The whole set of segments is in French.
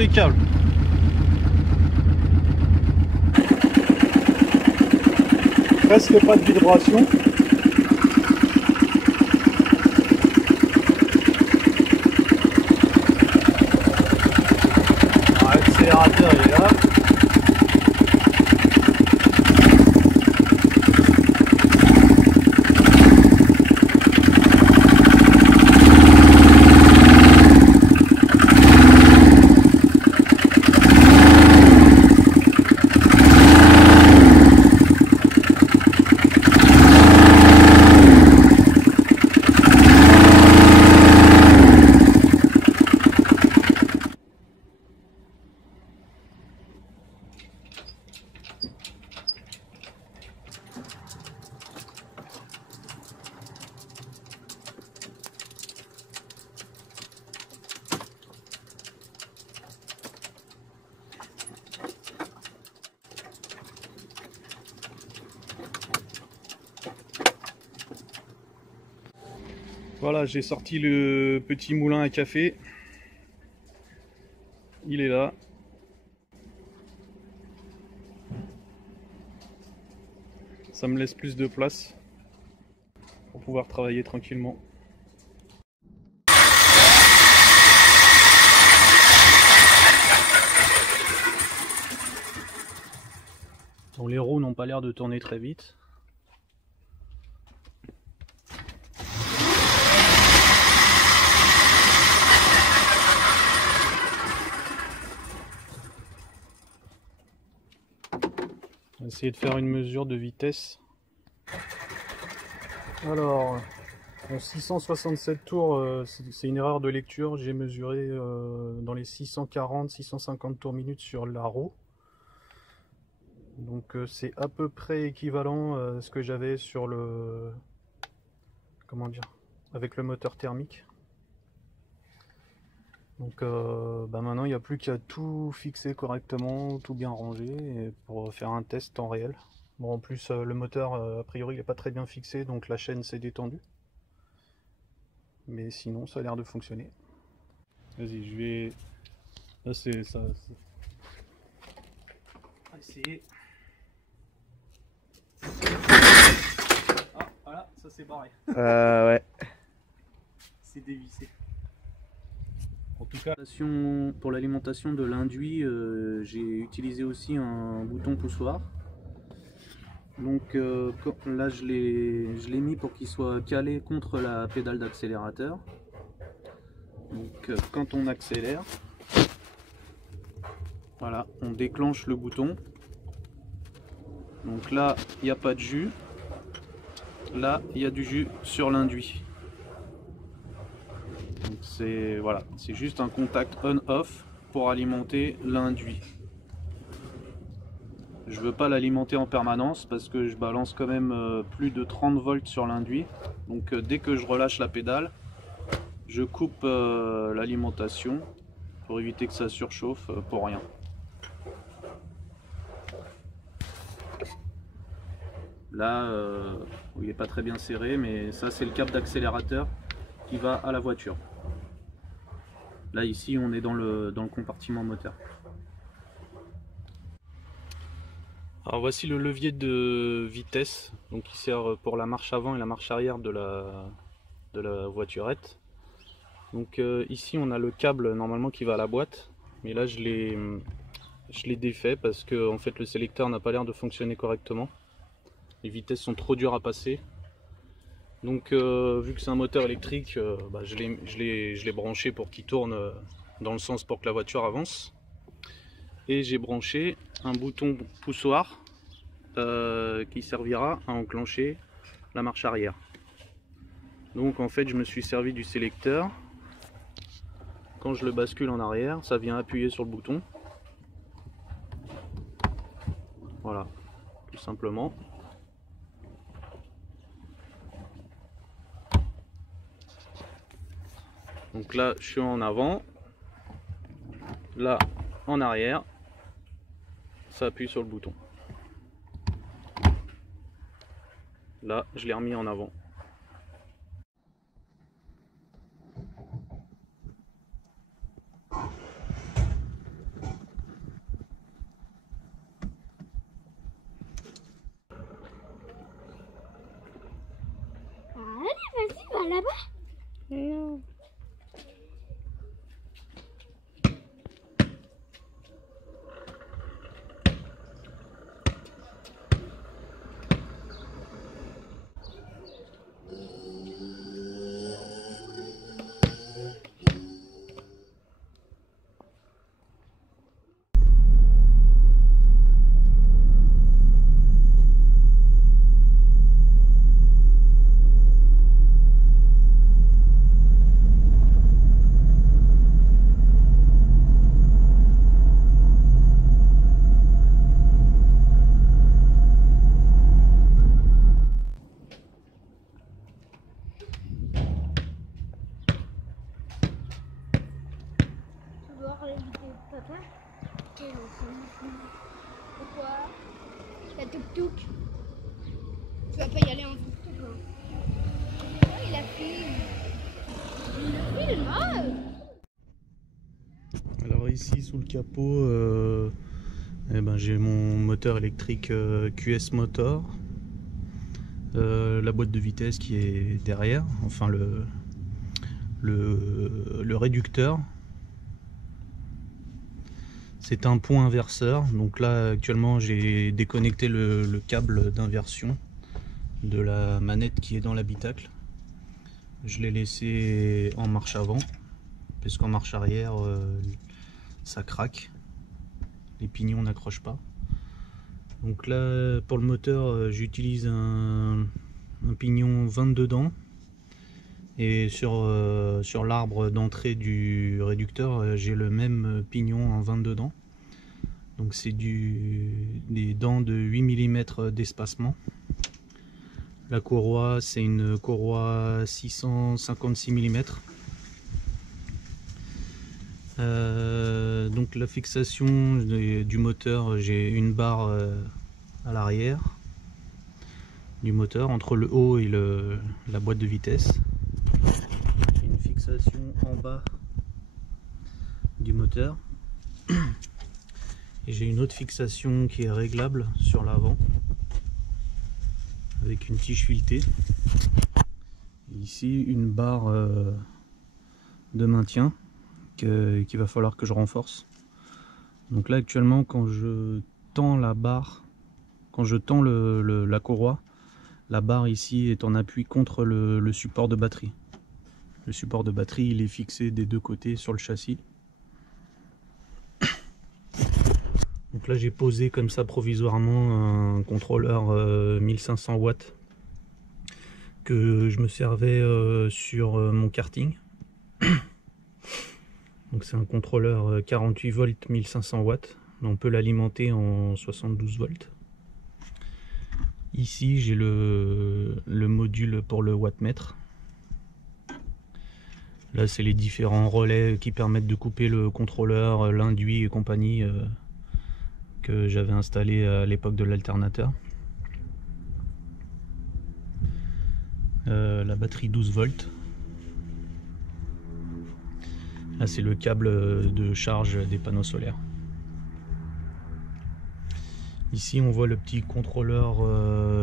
impeccable. Presque pas de vibration. L'accélérateur il est là. Voilà, j'ai sorti le petit moulin à café. Il est là. Ça me laisse plus de place pour pouvoir travailler tranquillement. Bon, les roues n'ont pas l'air de tourner très vite. On va essayer de faire une mesure de vitesse. Alors, en 667 tours, c'est une erreur de lecture. J'ai mesuré dans les 640-650 tours minutes sur la roue. Donc c'est à peu près équivalent à ce que j'avais sur le... Comment dire? Avec le moteur thermique. Donc maintenant il n'y a plus qu'à tout fixer correctement, tout bien ranger pour faire un test en réel. Bon, en plus le moteur a priori il n'est pas très bien fixé, donc la chaîne s'est détendue. Mais sinon ça a l'air de fonctionner. Vas-y, je vais... Là c'est ça. On va essayer. Ah voilà, ça c'est barré. Ouais. C'est dévissé. En tout cas, pour l'alimentation de l'induit, j'ai utilisé aussi un bouton poussoir. Donc là, je l'ai mis pour qu'il soit calé contre la pédale d'accélérateur. Donc quand on accélère, voilà, on déclenche le bouton. Donc là, il n'y a pas de jus. Là, il y a du jus sur l'induit. C'est voilà, c'est juste un contact on-off pour alimenter l'induit. Je veux pas l'alimenter en permanence parce que je balance quand même plus de 30 volts sur l'induit. Donc dès que je relâche la pédale, je coupe l'alimentation pour éviter que ça surchauffe pour rien. Là, il n'est pas très bien serré, mais ça c'est le câble d'accélérateur qui va à la voiture. Là ici on est dans le compartiment moteur. Alors voici le levier de vitesse, donc qui sert pour la marche avant et la marche arrière de la voiturette. Donc ici on a le câble normalement qui va à la boîte, mais là je l'ai défait parce que en fait le sélecteur n'a pas l'air de fonctionner correctement. Les vitesses sont trop dures à passer. Donc vu que c'est un moteur électrique, je l'ai branché pour qu'il tourne dans le sens pour que la voiture avance. Et j'ai branché un bouton poussoir qui servira à enclencher la marche arrière. Donc en fait je me suis servi du sélecteur. Quand je le bascule en arrière, ça vient appuyer sur le bouton. Voilà, tout simplement. Donc là je suis en avant, là en arrière, ça appuie sur le bouton. Là je l'ai remis en avant. là-bas? Non. Papa, quel enfant? Pourquoi? La tuk-tuk. Tu vas pas y aller en tuk-tuk, hein? Oh, il a fait le mal. Alors ici sous le capot, j'ai mon moteur électrique QS Motor, la boîte de vitesse qui est derrière, enfin le réducteur. C'est un pont inverseur, donc là actuellement j'ai déconnecté le câble d'inversion de la manette qui est dans l'habitacle. Je l'ai laissé en marche avant, parce qu'en marche arrière ça craque, les pignons n'accrochent pas. Donc là pour le moteur j'utilise un pignon 22 dents, et sur l'arbre d'entrée du réducteur j'ai le même pignon en 22 dents. Donc c'est des dents de 8 mm d'espacement. La courroie c'est une courroie 656 mm. Donc la fixation du moteur, j'ai une barre à l'arrière du moteur entre le haut et la boîte de vitesse. Une fixation en bas du moteur. Et j'ai une autre fixation qui est réglable sur l'avant avec une tige filetée. Et ici une barre de maintien qu'il va falloir que je renforce. Donc là actuellement quand je tends la barre, quand je tends la courroie, la barre ici est en appui contre le support de batterie. Le support de batterie il est fixé des deux côtés sur le châssis. Donc là j'ai posé comme ça provisoirement un contrôleur 1500 watts que je me servais sur mon karting. Donc c'est un contrôleur 48 volts 1500 watts. On peut l'alimenter en 72 volts. Ici j'ai le module pour le wattmètre. Là c'est les différents relais qui permettent de couper le contrôleur, l'induit et compagnie que j'avais installé à l'époque de l'alternateur. La batterie 12 volts. Là c'est le câble de charge des panneaux solaires. Ici on voit le petit contrôleur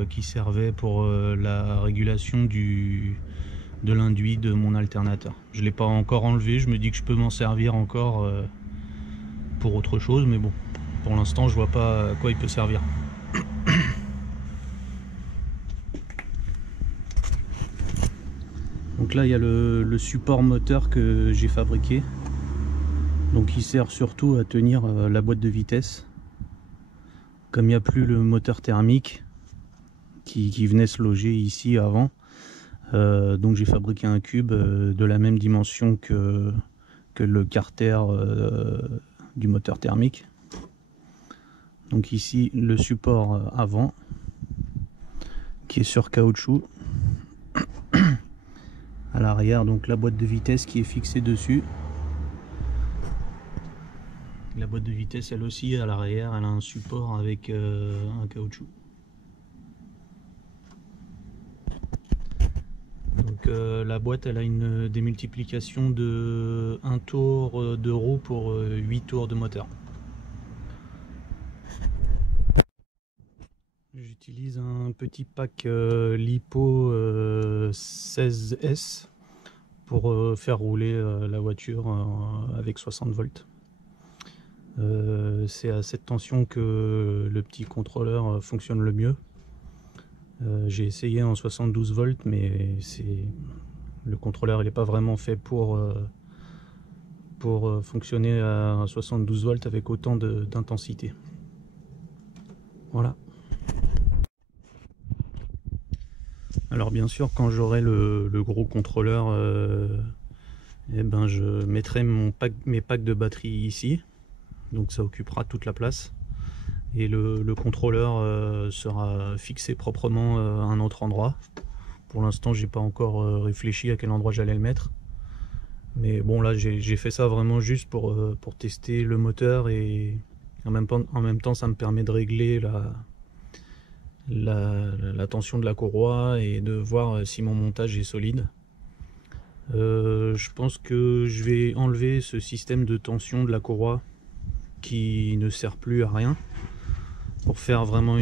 qui servait pour la régulation de l'induit de mon alternateur. Je ne l'ai pas encore enlevé, je me dis que je peux m'en servir encore pour autre chose, mais bon, pour l'instant je vois pas à quoi il peut servir. Donc là il y a le support moteur que j'ai fabriqué. Donc il sert surtout à tenir la boîte de vitesse. Comme il n'y a plus le moteur thermique qui venait se loger ici avant, donc j'ai fabriqué un cube de la même dimension que le carter du moteur thermique. Donc ici le support avant qui est sur caoutchouc. À l'arrière donc la boîte de vitesse qui est fixée dessus. La boîte de vitesse elle aussi à l'arrière elle a un support avec un caoutchouc. Donc la boîte elle a une démultiplication de 1 tour de roue pour 8 tours de moteur. J'utilise un petit pack LiPo 16S pour faire rouler la voiture avec 60 volts. C'est à cette tension que le petit contrôleur fonctionne le mieux. J'ai essayé en 72 volts, mais le contrôleur n'est pas vraiment fait pour fonctionner à 72 volts avec autant d'intensité. Voilà. Alors bien sûr, quand j'aurai le gros contrôleur, eh ben je mettrai mes packs de batterie ici, donc ça occupera toute la place, et le contrôleur sera fixé proprement à un autre endroit. Pour l'instant, j'ai pas encore réfléchi à quel endroit j'allais le mettre, mais bon, là j'ai fait ça vraiment juste pour tester le moteur, et en même temps ça me permet de régler la tension de la courroie et de voir si mon montage est solide. Je pense que je vais enlever ce système de tension de la courroie qui ne sert plus à rien pour faire vraiment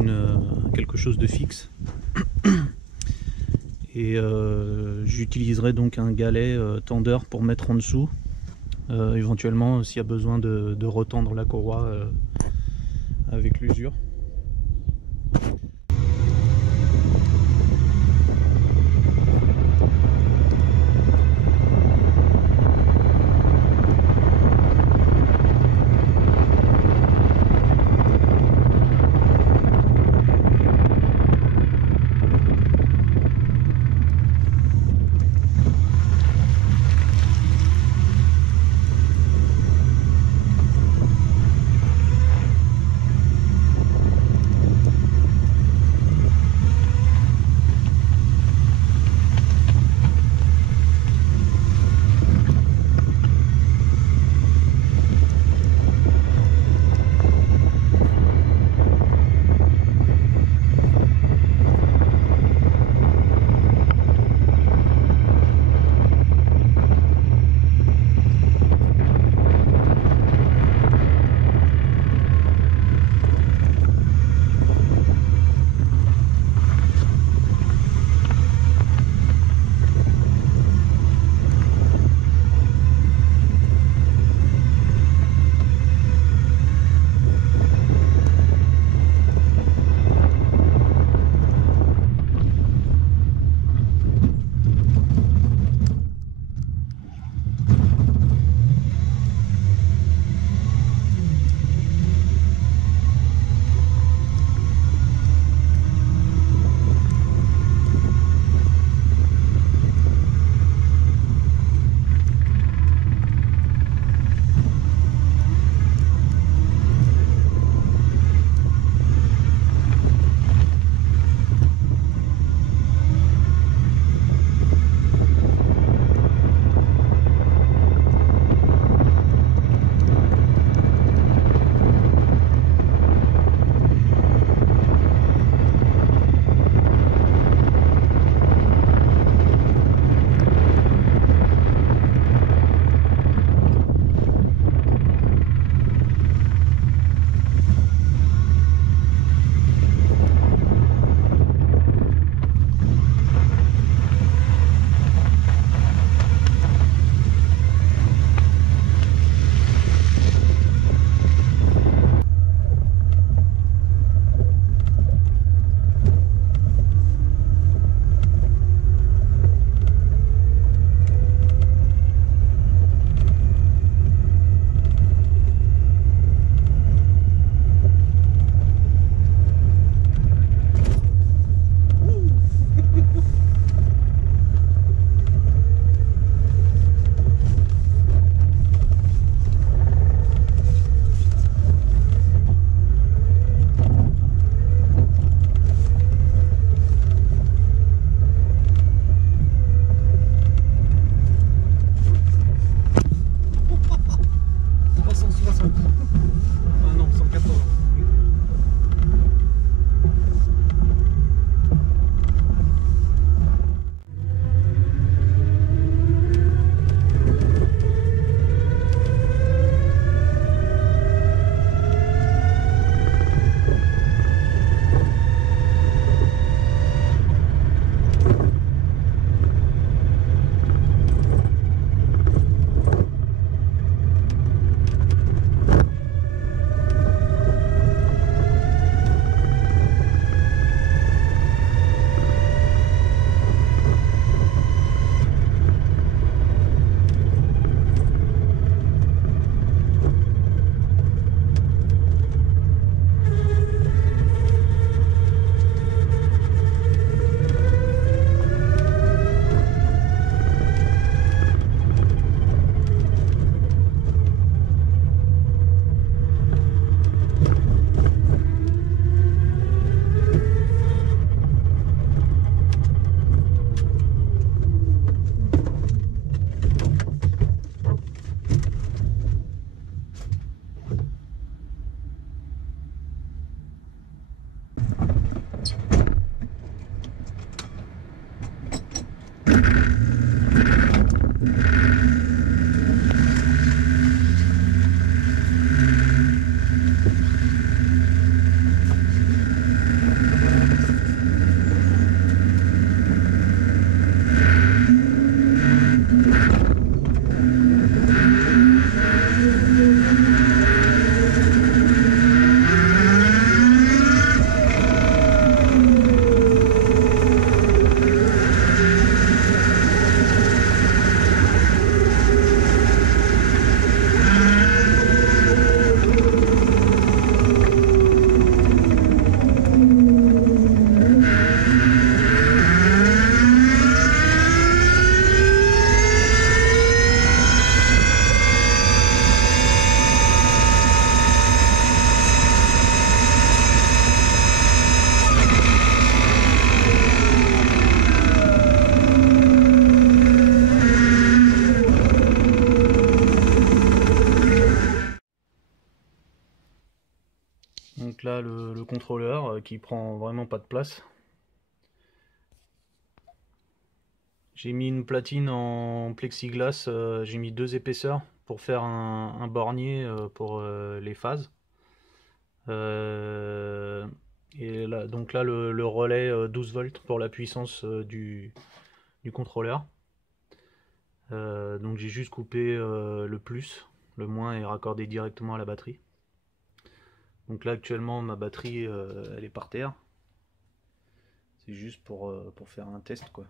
quelque chose de fixe. Et j'utiliserai donc un galet tendeur pour mettre en dessous, éventuellement s'il y a besoin de retendre la courroie avec l'usure. contrôleur qui prend vraiment pas de place. J'ai mis une platine en plexiglas, j'ai mis 2 épaisseurs pour faire un bornier pour les phases. Et là, donc là le relais 12 volts pour la puissance du contrôleur. Donc j'ai juste coupé le plus, le moins est raccordé directement à la batterie. Donc là actuellement ma batterie elle est par terre. C'est juste pour faire un test quoi.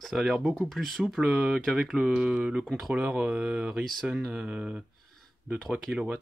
Ça a l'air beaucoup plus souple qu'avec le contrôleur Ryzen de 3 kW.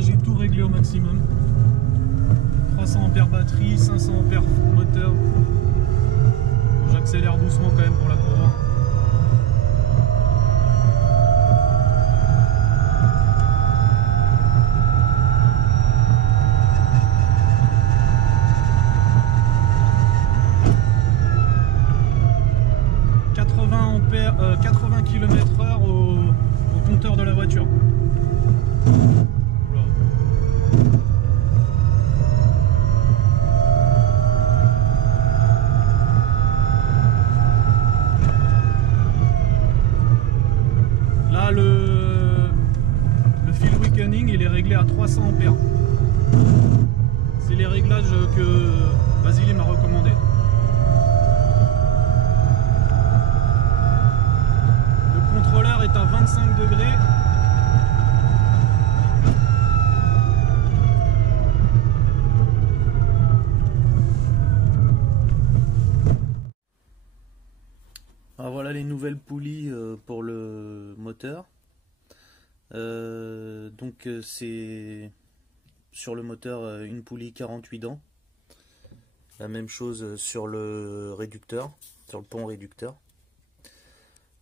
J'ai tout réglé au maximum. 300 ampères batterie, 500 ampères moteur. J'accélère doucement quand même pour la courroie. Ampères, 80 km/h au compteur de la voiture. Là, le field weakening il est réglé à 300 ampères. C'est les réglages que Vasily m'a recommandé. Le contrôleur est à 25 degrés. Alors voilà les nouvelles poulies pour le moteur. Donc c'est sur le moteur une poulie 48 dents. La même chose sur le réducteur, sur le pont réducteur.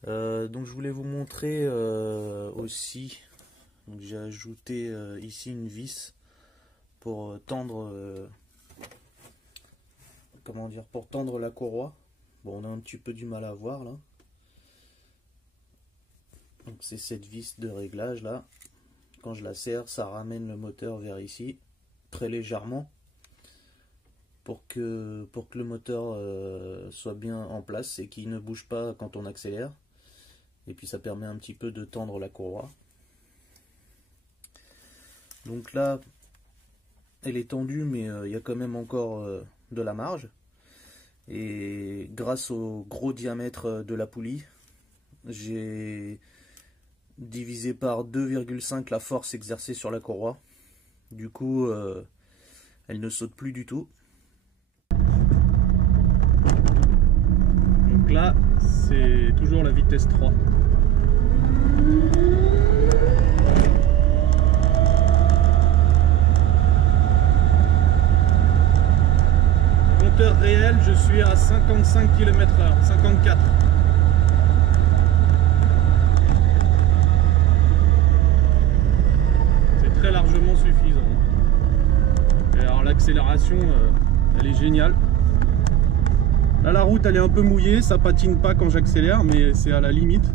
Donc je voulais vous montrer aussi, j'ai ajouté ici une vis pour tendre, comment dire, pour tendre la courroie. Bon, on a un petit peu du mal à voir là. Donc c'est cette vis de réglage là. Quand je la serre, ça ramène le moteur vers ici, très légèrement, pour que le moteur soit bien en place et qu'il ne bouge pas quand on accélère. Et puis ça permet un petit peu de tendre la courroie. Donc là, elle est tendue, mais il y a quand même encore de la marge. Et grâce au gros diamètre de la poulie, j'ai divisé par 2,5 la force exercée sur la courroie. Du coup, elle ne saute plus du tout. Donc là, c'est toujours la vitesse 3. compteur réel, je suis à 55 km/h, 54. C'est très largement suffisant. Et alors l'accélération, elle est géniale. Là la route elle est un peu mouillée, ça patine pas quand j'accélère, mais c'est à la limite.